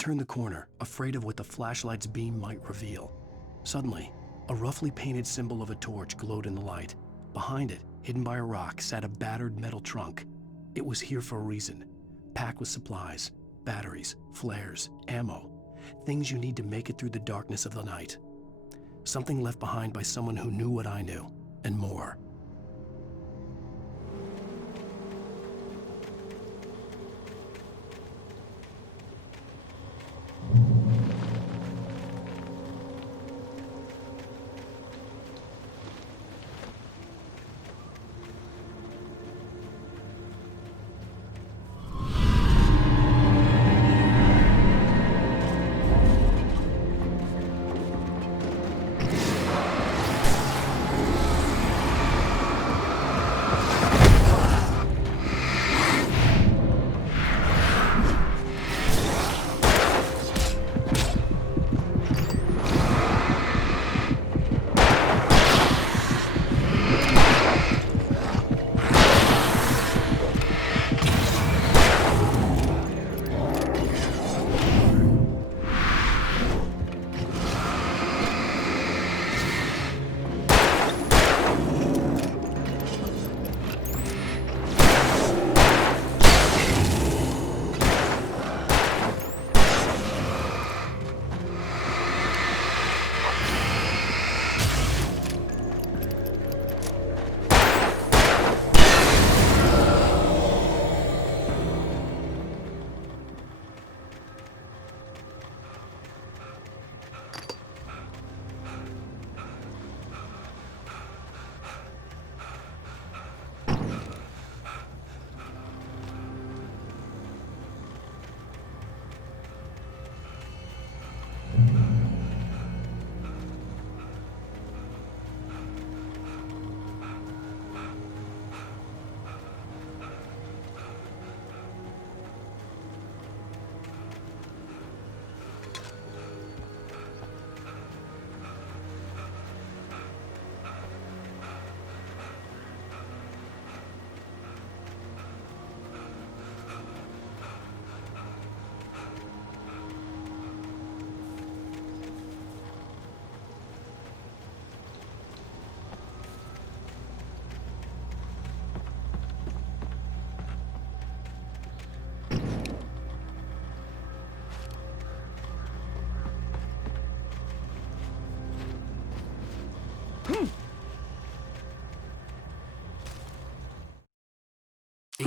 turned the corner, afraid of what the flashlight's beam might reveal. Suddenly, a roughly painted symbol of a torch glowed in the light. Behind it, hidden by a rock, sat a battered metal trunk. It was here for a reason, packed with supplies, batteries, flares, ammo, things you need to make it through the darkness of the night. Something left behind by someone who knew what I knew, and more.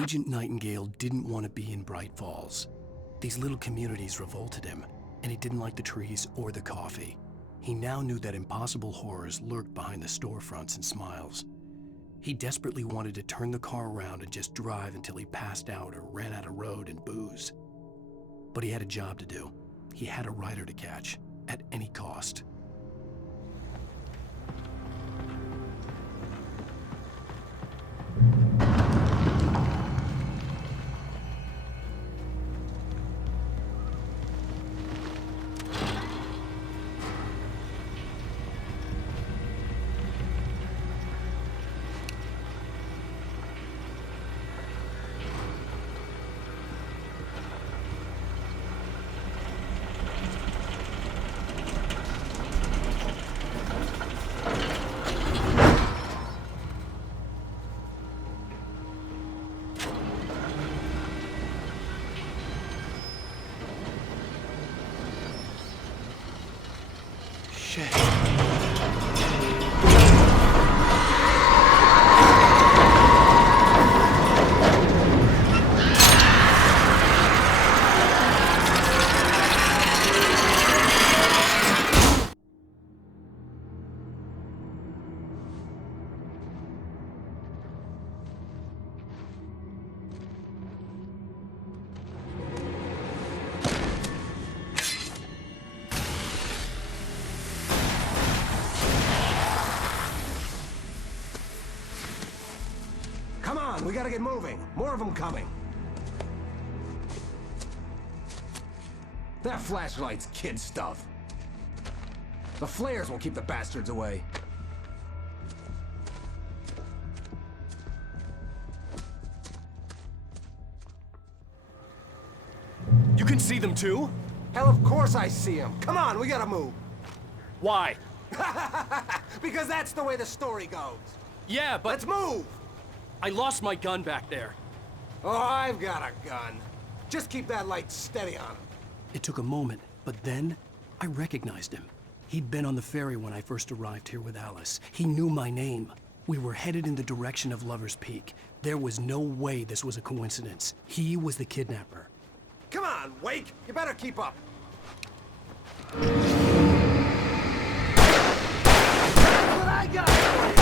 Agent Nightingale didn't want to be in Braight-Fall's. These little communities revolted him, and he didn't like the trees or the coffee. He now knew that impossible horrors lurked behind the storefronts and smiles. He desperately wanted to turn the car around and just drive until he passed out or ran out of road and booze. But he had a job to do. He had a rider to catch, at any cost. We gotta get moving. More of them coming. That flashlight's kid stuff. The flares will keep the bastards away. You can see them too? Hell, of course I see him. Come on, we gotta move. Why? Because that's the way the story goes. Yeah, but Let's move! I lost my gun back there. Oh, I've got a gun. Just keep that light steady on him. It took a moment, but then I recognized him. He'd been on the ferry when I first arrived here with Alice. He knew my name. We were headed in the direction of Lover's Peak. There was no way this was a coincidence. He was the kidnapper. Come on, Wake! You better keep up. That's what I got for you!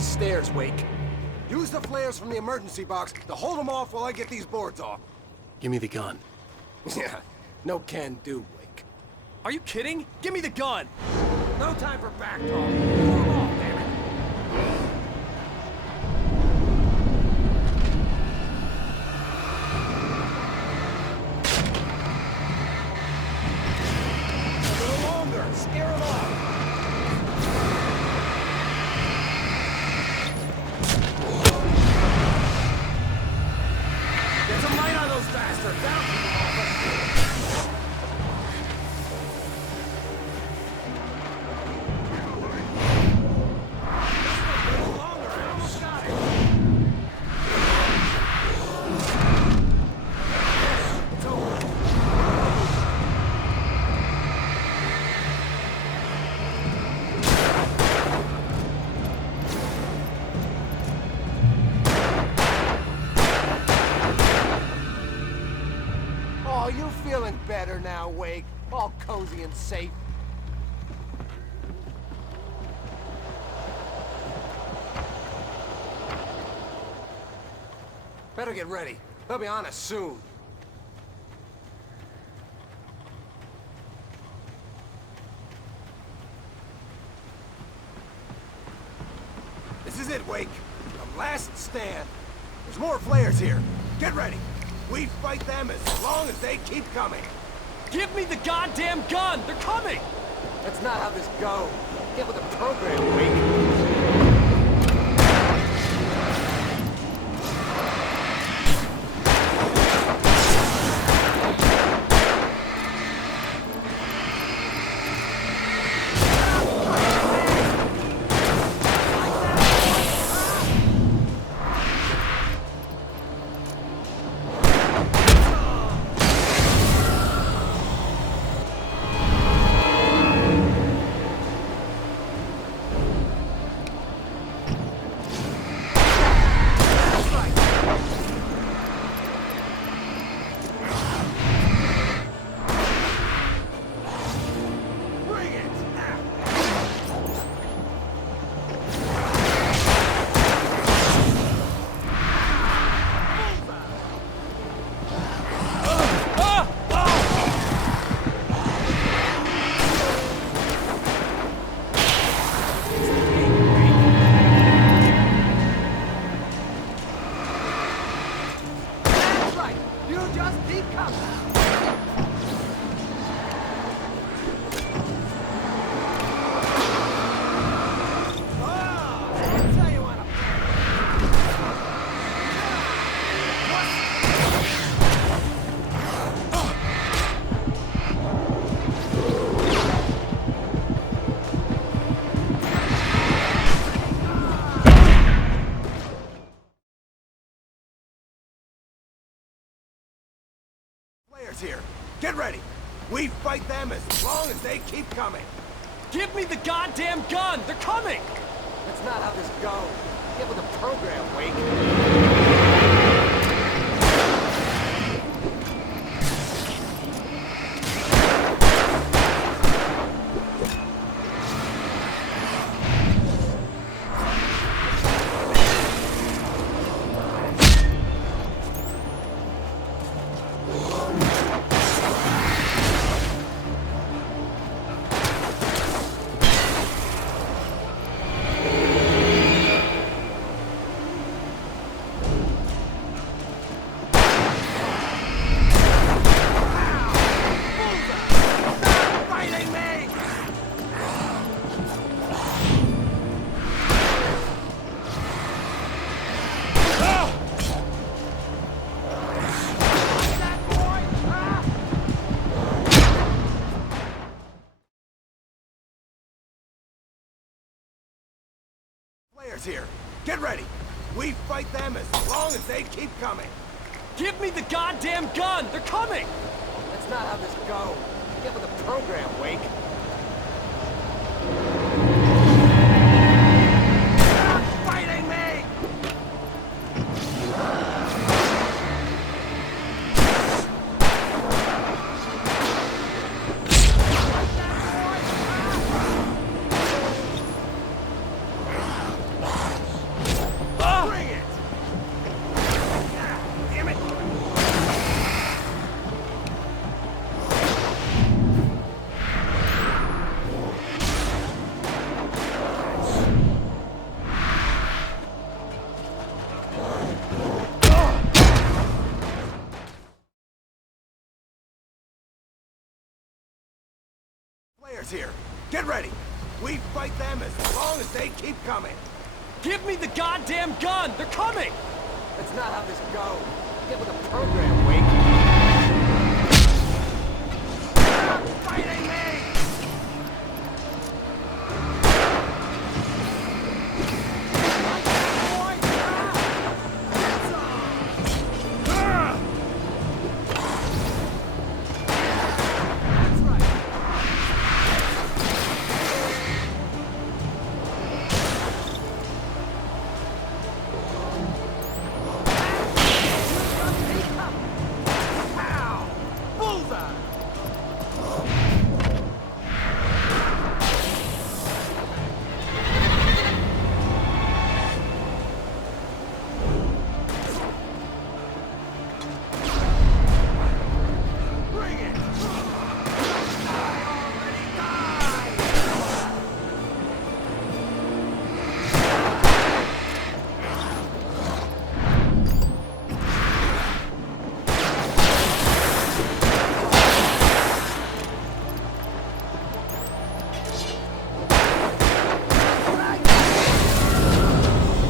Stairs, Wake. Use the flares from the emergency box to hold them off while I get these boards off. Give me the gun. Yeah, no can do, Wake. Are you kidding? Give me the gun! No time for back talk. Pull them off, damn it. A little longer. Scare them off. Feeling better now, Wake. All cozy and safe. Better get ready. They'll be on us soon. This is it, Wake. The last stand. There's more flares here. Get ready. We fight them as long as they keep coming. Give me the goddamn gun! They're coming! That's not how this goes. Get with the program, Wake. Flares here. Get ready. We fight them as long as they keep coming. Give me the goddamn gun! They're coming! That's not how this goes. Get with the program, Wake. Flares here. Get ready. We fight them as long as they keep coming. Give me the goddamn gun! They're coming! That's not how this goes. Get with the program, Wake. Stop fighting me! Bring it! Damn it! Flares here. Get ready. We fight them as long as they keep coming. Give me the goddamn gun! They're coming! That's not how this goes. Get with the program, Wake. Stop fighting me! That's right. Pow! Bullseye! Bring it! I already died!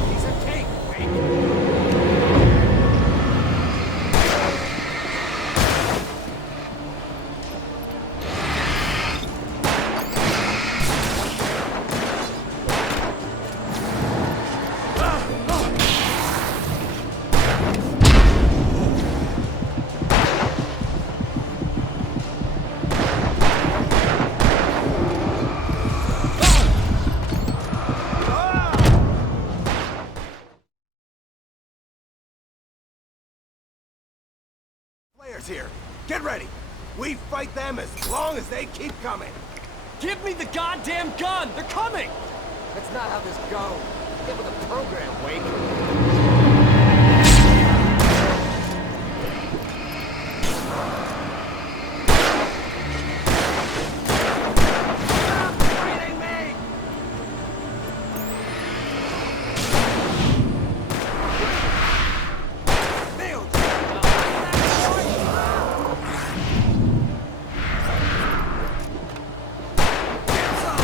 He's a cake, Wake. Flares here. Get ready. We fight them as long as they keep coming. Give me the goddamn gun! They're coming! That's not how this goes. Get with the program, Wake. Stop fighting me! Nailed you! Get some!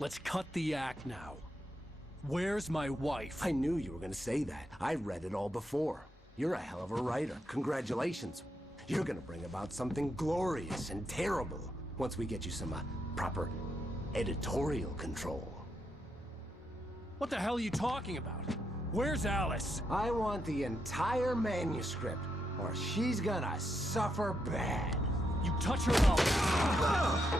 Let's cut the act now. Where's my wife? I knew you were gonna say that. I read it all before. You're a hell of a writer. Congratulations. You're gonna bring about something glorious and terrible once we get you some proper editorial control. What the hell are you talking about? Where's Alice? I want the entire manuscript, or she's gonna suffer bad. You touch her out.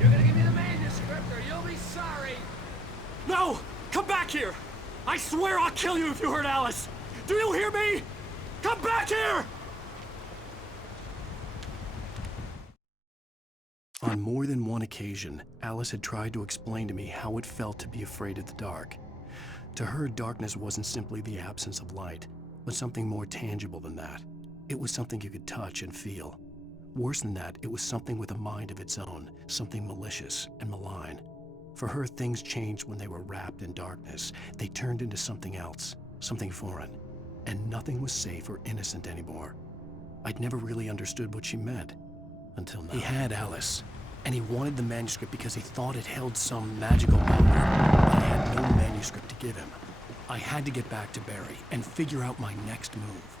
You're gonna give me the manuscript or you'll be sorry! No! Come back here! I swear I'll kill you if you hurt Alice! Do you hear me? Come back here! On more than one occasion, Alice had tried to explain to me how it felt to be afraid of the dark. To her, darkness wasn't simply the absence of light, but something more tangible than that. It was something you could touch and feel. Worse than that, it was something with a mind of its own, something malicious and malign. For her, things changed when they were wrapped in darkness. They turned into something else, something foreign, and nothing was safe or innocent anymore. I'd never really understood what she meant, until now. He had Alice, and he wanted the manuscript because he thought it held some magical power, but I had no manuscript to give him. I had to get back to Barry and figure out my next move.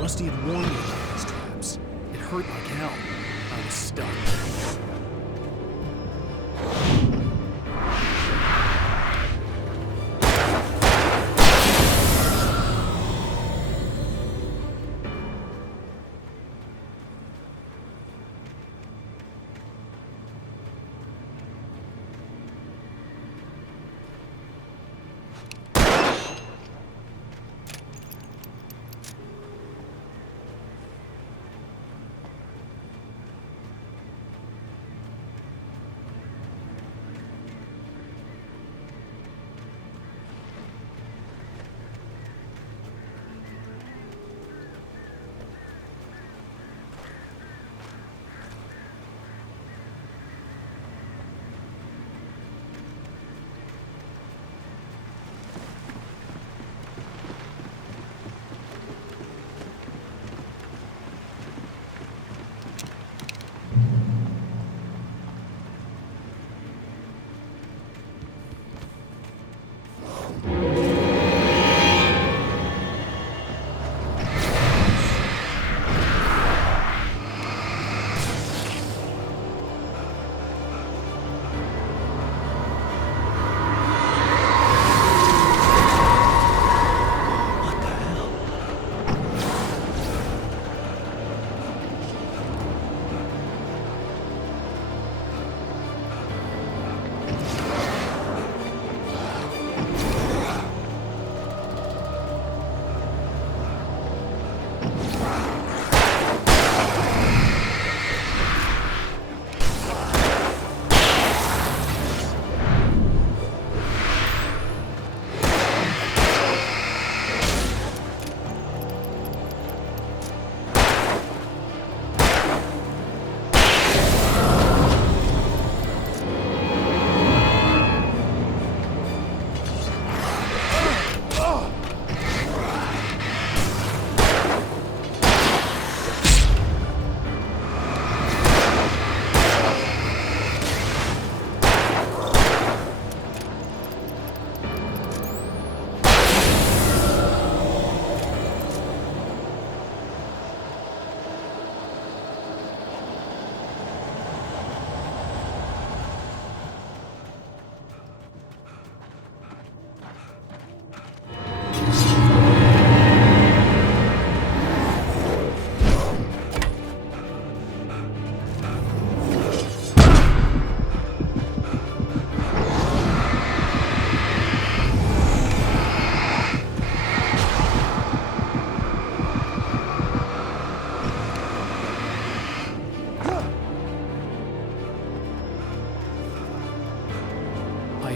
Rusty had warned me about these traps. It hurt like hell. I was stuck.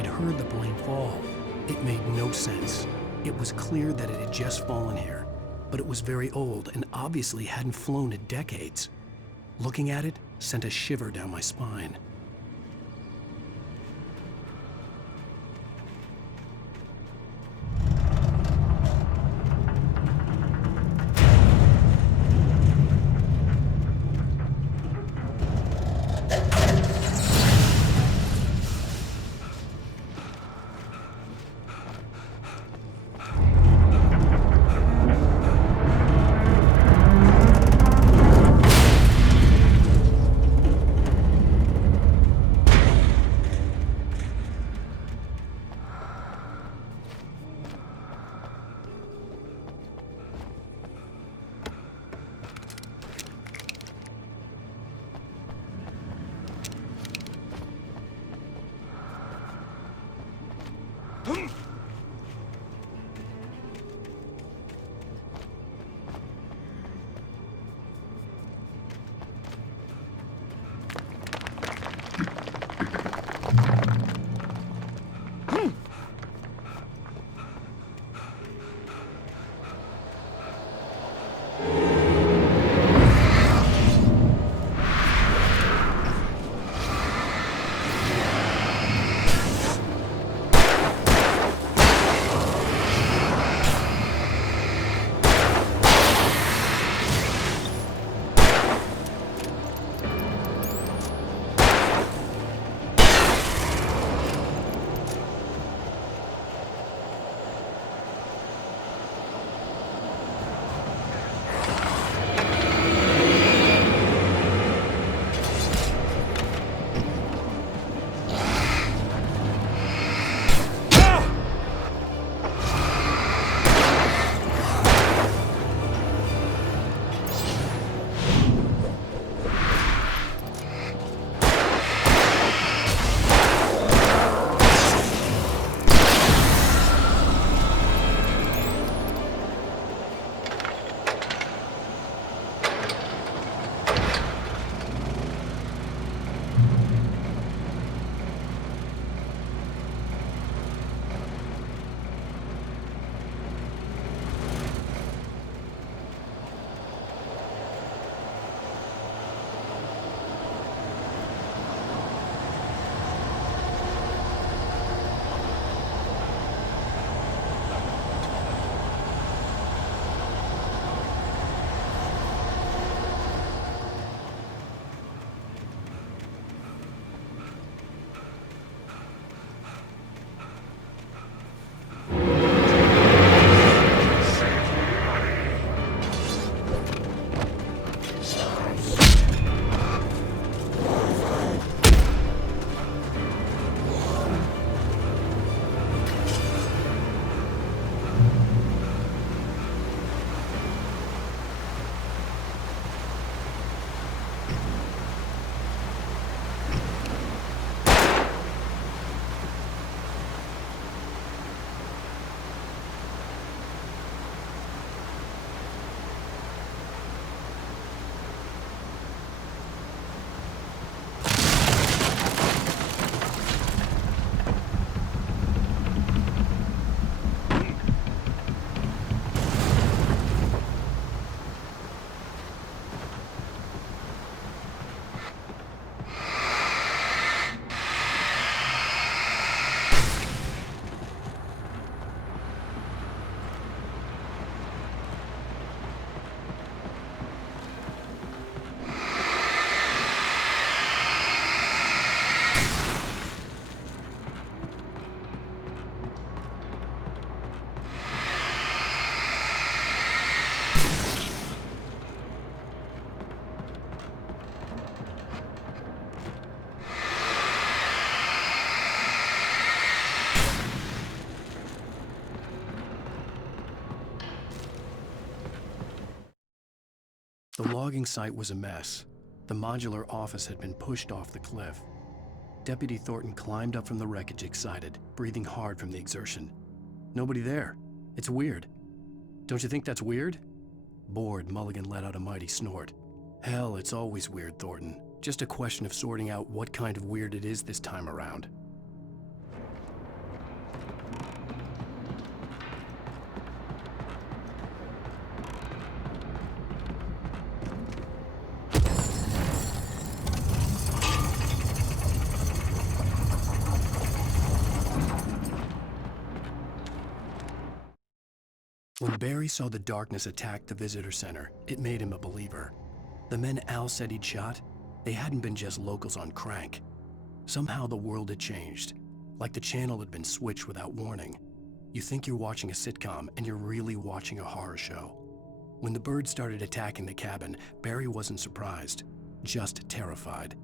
He'd heard the plane fall. It made no sense. It was clear that it had just fallen here, but it was very old and obviously hadn't flown in decades. Looking at it sent a shiver down my spine. The logging site was a mess. The modular office had been pushed off the cliff. Deputy Thornton climbed up from the wreckage excited, breathing hard from the exertion. Nobody there. It's weird. Don't you think that's weird? Bored, Mulligan let out a mighty snort. Hell, it's always weird, Thornton. Just a question of sorting out what kind of weird it is this time around. When Barry saw the darkness attack the visitor center, it made him a believer. The men Al said he'd shot, they hadn't been just locals on crank. Somehow the world had changed, like the channel had been switched without warning. You think you're watching a sitcom, and you're really watching a horror show. When the birds started attacking the cabin, Barry wasn't surprised, just terrified.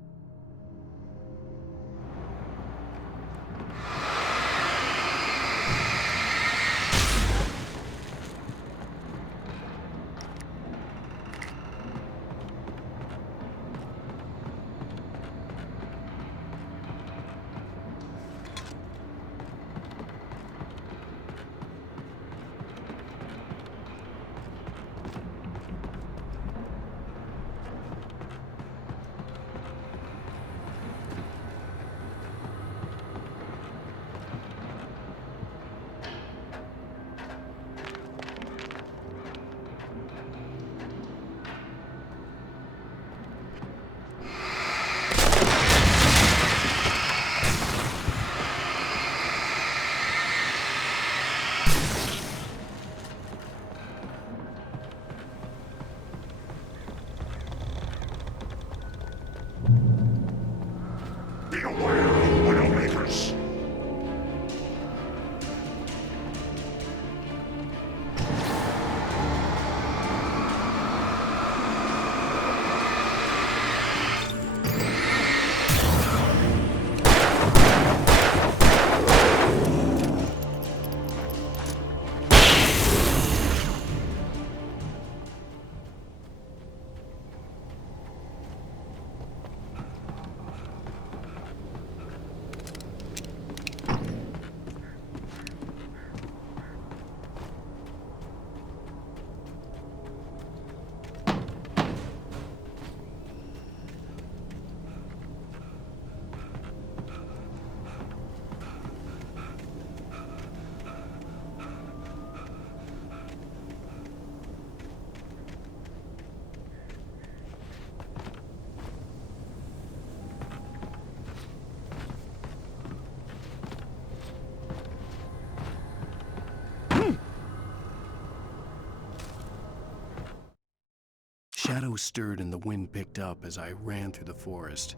Shadows stirred and the wind picked up as I ran through the forest.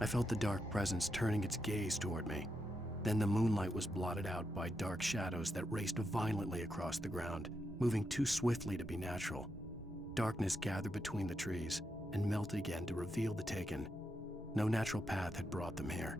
I felt the dark presence turning its gaze toward me. Then the moonlight was blotted out by dark shadows that raced violently across the ground, moving too swiftly to be natural. Darkness gathered between the trees and melted again to reveal the taken. No natural path had brought them here.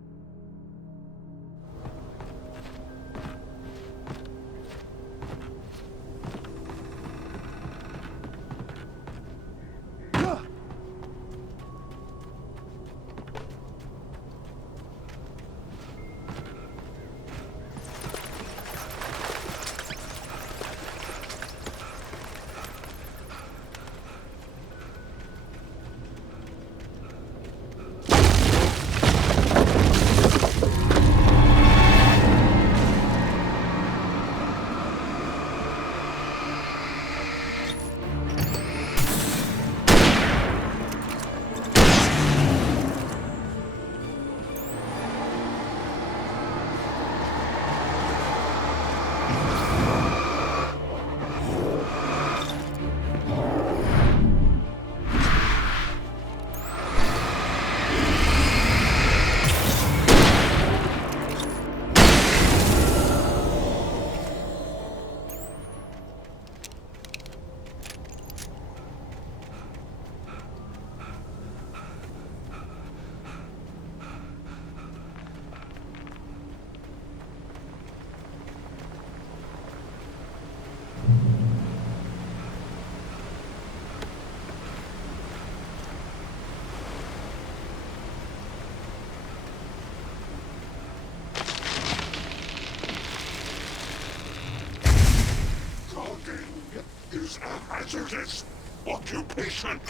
Hazardous occupation.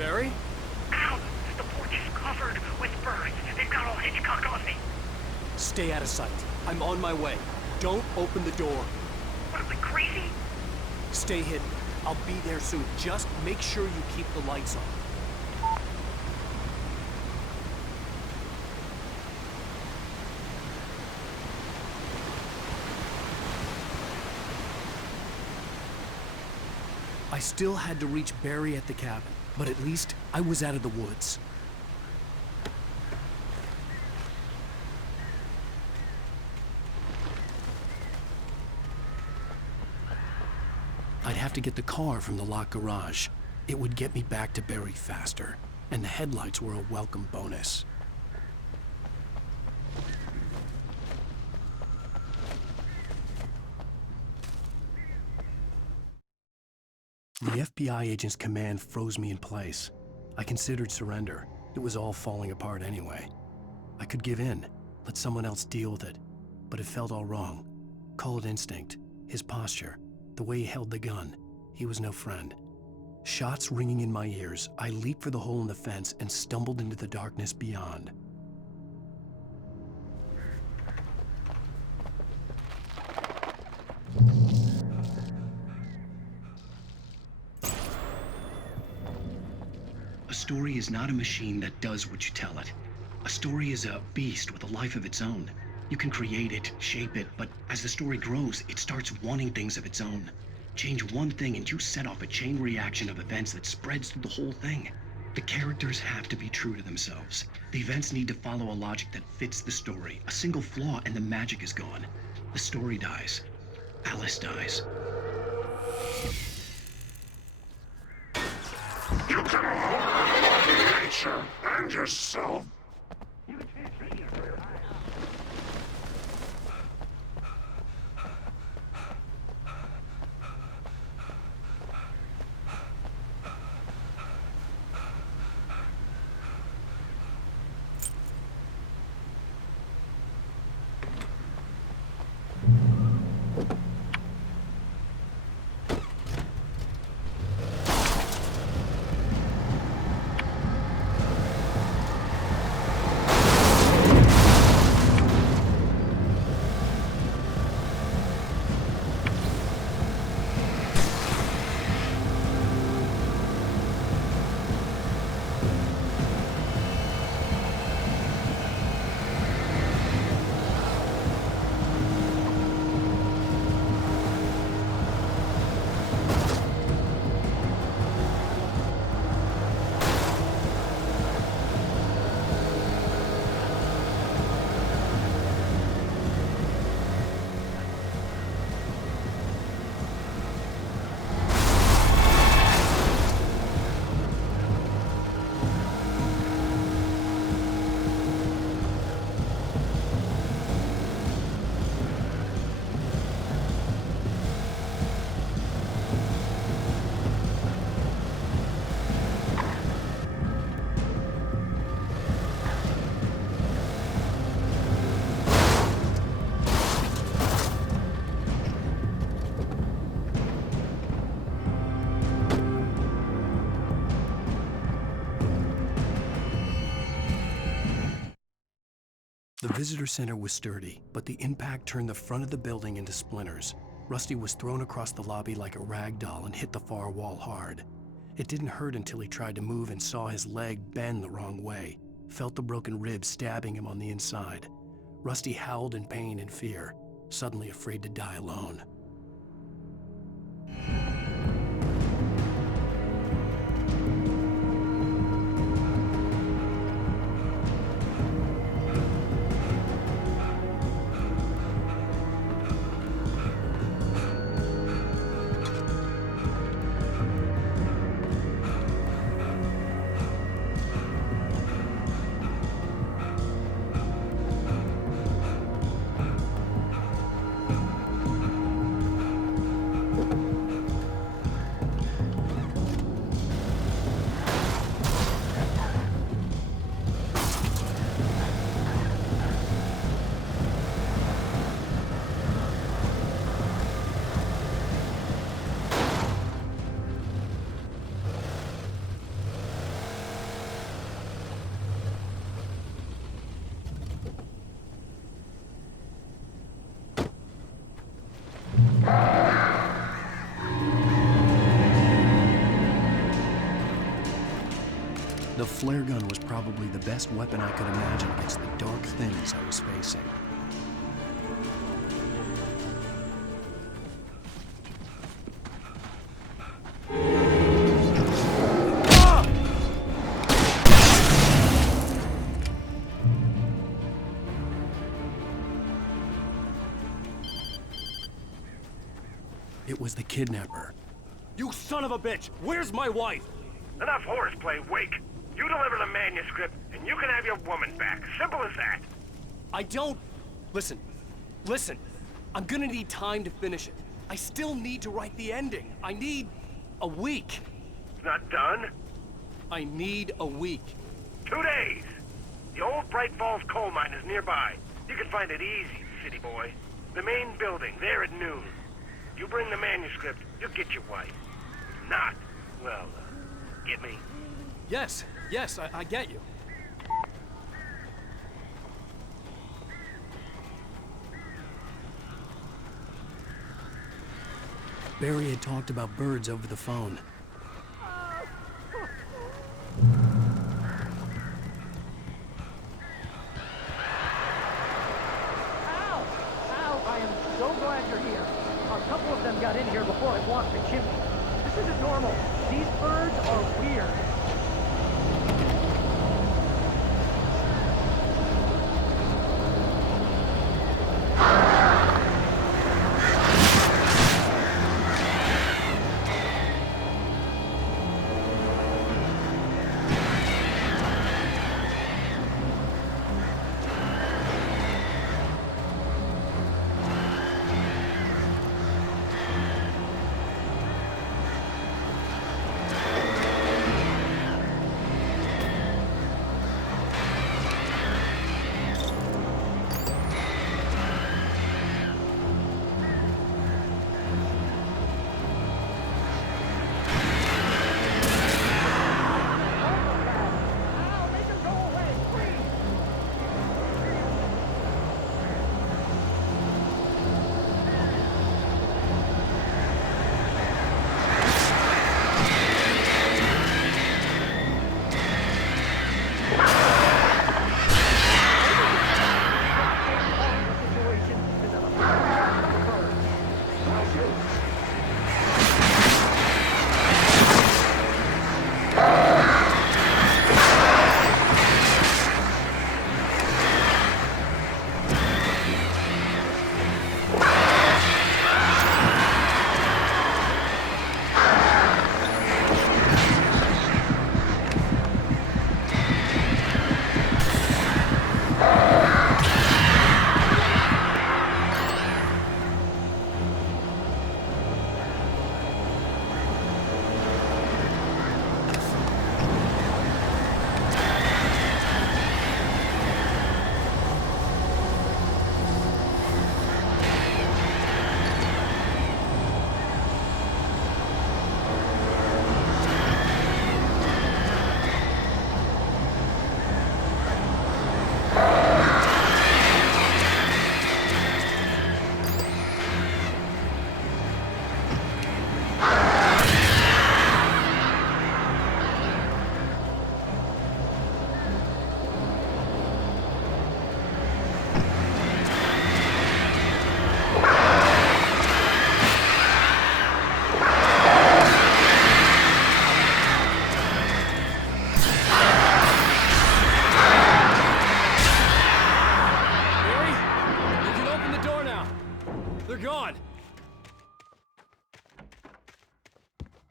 Barry? Al, the porch is covered with birds. They've got all Hitchcock on me. Stay out of sight. I'm on my way. Don't open the door. What, am I crazy? Stay hidden. I'll be there soon. Just make sure you keep the lights on. I still had to reach Barry at the cabin, but at least I was out of the woods. I'd have to get the car from the locked garage. It would get me back to Barry faster, and the headlights were a welcome bonus. The FBI agent's command froze me in place. I considered surrender. It was all falling apart anyway. I could give in, let someone else deal with it, but it felt all wrong. Call it instinct, his posture, the way he held the gun. He was no friend. Shots ringing in my ears, I leaped for the hole in the fence and stumbled into the darkness beyond. A story is not a machine that does what you tell it. A story is a beast with a life of its own. You can create it, shape it, but as the story grows, it starts wanting things of its own. Change one thing and you set off a chain reaction of events that spreads through the whole thing. The characters have to be true to themselves. The events need to follow a logic that fits the story. A single flaw and the magic is gone. The story dies. Alice dies. You can harm nature and yourself. The visitor center was sturdy, but the impact turned the front of the building into splinters. Rusty was thrown across the lobby like a rag doll and hit the far wall hard. It didn't hurt until he tried to move and saw his leg bend the wrong way, felt the broken rib stabbing him on the inside. Rusty howled in pain and fear, suddenly afraid to die alone. The flare gun was probably the best weapon I could imagine against the dark things I was facing. It was the kidnapper. You son of a bitch! Where's my wife? Enough horseplay, Wake. You deliver the manuscript, and you can have your woman back. Simple as that. I don't... Listen. I'm gonna need time to finish it. I still need to write the ending. I need a week. It's not done? I need a week. 2 days. The old Braight-Fall's coal mine is nearby. You can find it easy, city boy. The main building, there at noon. You bring the manuscript, you'll get your wife. If not, well, get me? Yes, I get you. Barry had talked about birds over the phone. Al, I am so glad you're here. A couple of them got in here before I blocked the chimney. This isn't normal. These birds are weird.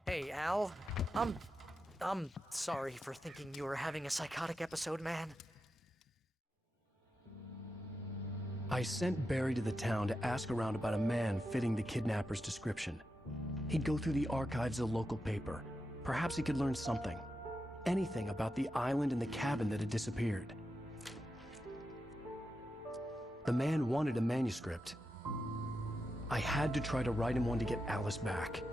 Hey, Al. I'm sorry for thinking you were having a psychotic episode, man. I sent Barry to the town to ask around about a man fitting the kidnapper's description. He'd go through the archives of the local paper. Perhaps he could learn something. Anything about the island and the cabin that had disappeared. The man wanted a manuscript. I had to try to write him one to get Alice back.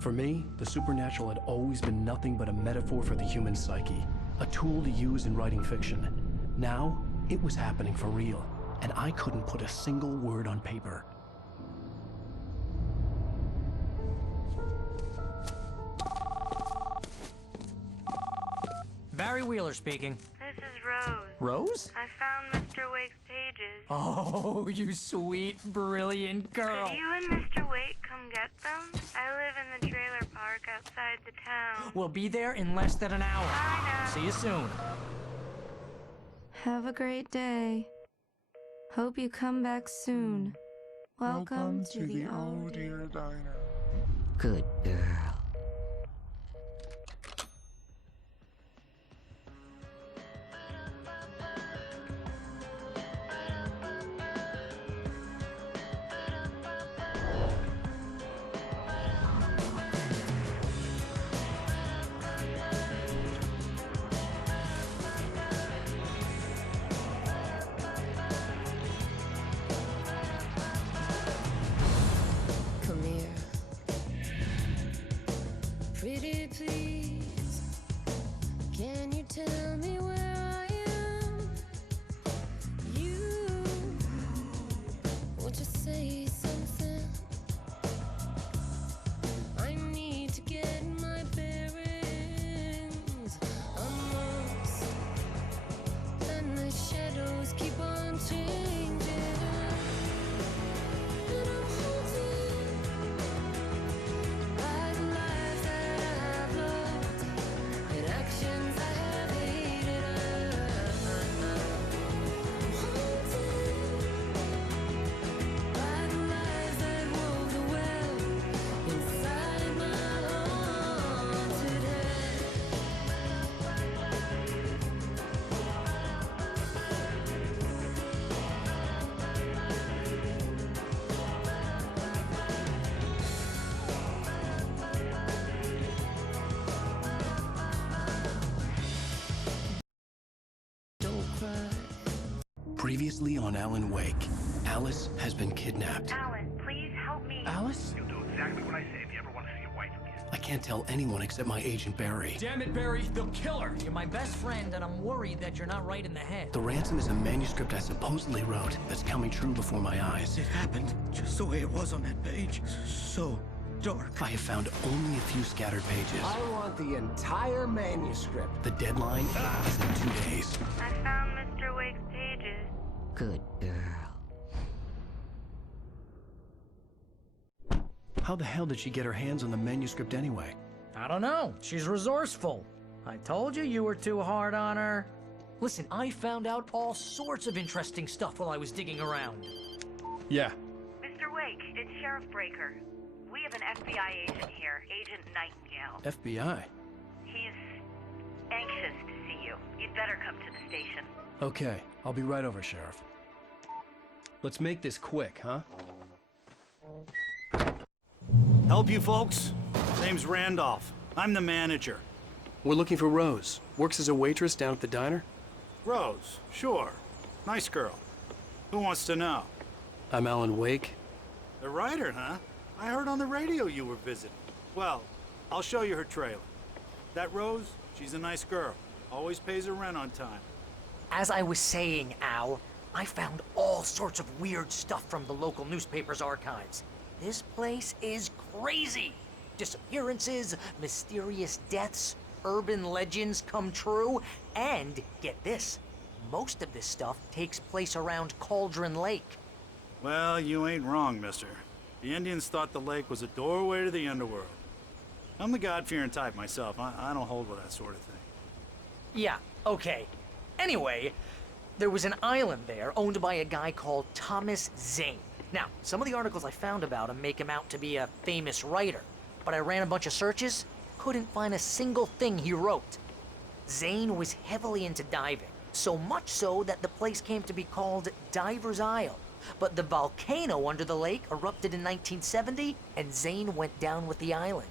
For me, the supernatural had always been nothing but a metaphor for the human psyche, a tool to use in writing fiction. Now, it was happening for real, and I couldn't put a single word on paper. Barry Wheeler speaking. This is Rose. Rose? I found Mr. Wake's pages. Oh, you sweet, brilliant girl. Could you and Mr. Wake come get them? I live in the trailer park outside the town. We'll be there in less than an hour. Bye now. See you soon. Have a great day. Hope you come back soon. Welcome to the Oh Dear Diner. Good girl. Come here. Pretty please, can you tell me where I am? You, won't you say something? I need to get my bearings. I'm lost, and the shadows keep on changing. And I'm haunted by the lives that I've loved and actions I have hated. I'm haunted by the lives that wove the web inside my haunted head. Don't cry. Previously on Alan Wake, Alice has been kidnapped. Alan, please help me. Alice? You'll do exactly what I say if you ever want to see your wife again. I can't tell anyone except my agent Barry. Damn it, Barry, they'll kill her. You're my best friend, and I'm worried that you're not right in the head. The ransom is a manuscript I supposedly wrote that's coming true before my eyes. It happened just the way it was on that page. So dark. I have found only a few scattered pages. I want the entire manuscript. The deadline is in 2 days. I found Mr. Wake's pages. Good girl. How the hell did she get her hands on the manuscript anyway? I don't know. She's resourceful. I told you were too hard on her. Listen, I found out all sorts of interesting stuff while I was digging around. Yeah. Mr. Wake, it's Sheriff Breaker. We have an FBI agent here, Agent Nightingale. FBI? He's anxious to see you. You'd better come to the station. Okay, I'll be right over, Sheriff. Let's make this quick, huh? Help you folks? Name's Randolph. I'm the manager. We're looking for Rose. Works as a waitress down at the diner. Rose, sure. Nice girl. Who wants to know? I'm Alan Wake. The writer, huh? I heard on the radio you were visiting. Well, I'll show you her trailer. That Rose, she's a nice girl. Always pays her rent on time. As I was saying, Al, I found all sorts of weird stuff from the local newspaper's archives. This place is crazy. Disappearances, mysterious deaths, urban legends come true, and get this, most of this stuff takes place around Cauldron Lake. Well, you ain't wrong, mister. The Indians thought the lake was a doorway to the underworld. I'm the God-fearing type myself. I don't hold with that sort of thing. Yeah, okay. Anyway, there was an island there owned by a guy called Thomas Zane. Now, some of the articles I found about him make him out to be a famous writer, but I ran a bunch of searches, couldn't find a single thing he wrote. Zane was heavily into diving, so much so that the place came to be called Diver's Isle. But the volcano under the lake erupted in 1970, and Zane went down with the island.